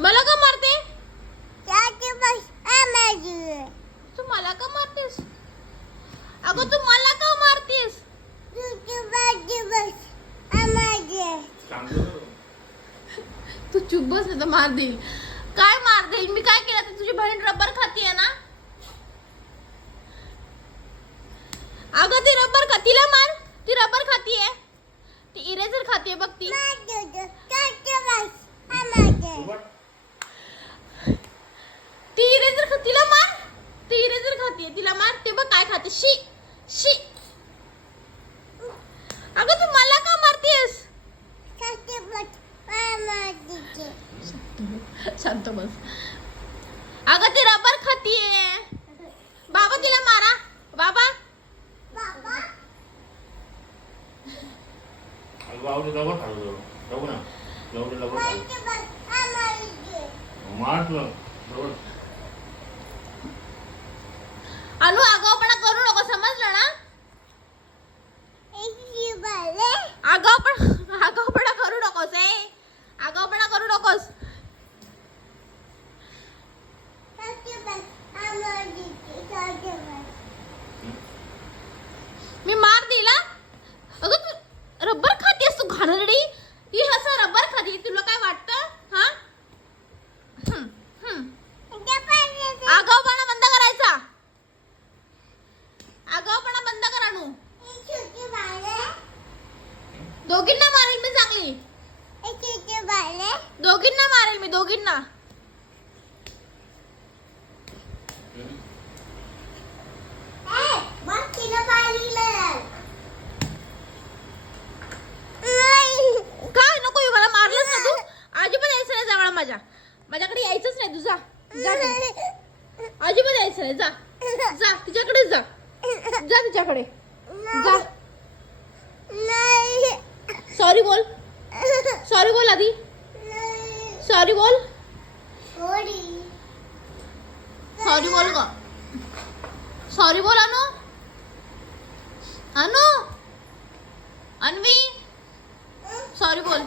मला का मारते? तू मला का मारतेस? अगं तू मला का मारतेस? तू चुप बस नाही तर मार देईल. काय मार देईल? मी काय केलं? तर तुझी बहीण रबर खातीये ना? अगं ती रबर खा, तिला मार. ती रबर खातीये. ती इरेजर खातीये बघ ती. ती इरेजर खा, तिला मार. ती इरेजर खातीये, तिला मार. ते बघ काय खाते. शी शी. अगं तू मला का मारतेस? शांत बस. अगं ती रबर खातीये. बाबा तिला मारा. बाबा अनु आगाऊपणा करू नको, समजलं ना? आगाऊपणा करू नकोस. आगाऊपणा करू नकोस. मी मार दिला. अगं तू रबर खातेस, तू घाणेरडी. ही असं रबर खाती, तुला काय वाटतं? हा आगाऊपणा बंद करायचा. आगाऊपणा बंद करा नू. दोघींना मारेल मी चांगली. दोघींना मारेल मी, दोघींना. काय नको येऊ, मला मारलंस ना तू. अजिबात यायचं नाही जवळ माझ्याकडे यायचंच नाही. तुझा अजिबात यायचं नाही. जा जा तिच्याकडे जा. जा तिच्याकडे जा. सॉरी बोल. सॉरी बोल आधी. सॉरी बोल. सॉरी बोल ग. सॉरी बोल अनु. अनु अन्वी सॉरी बोल.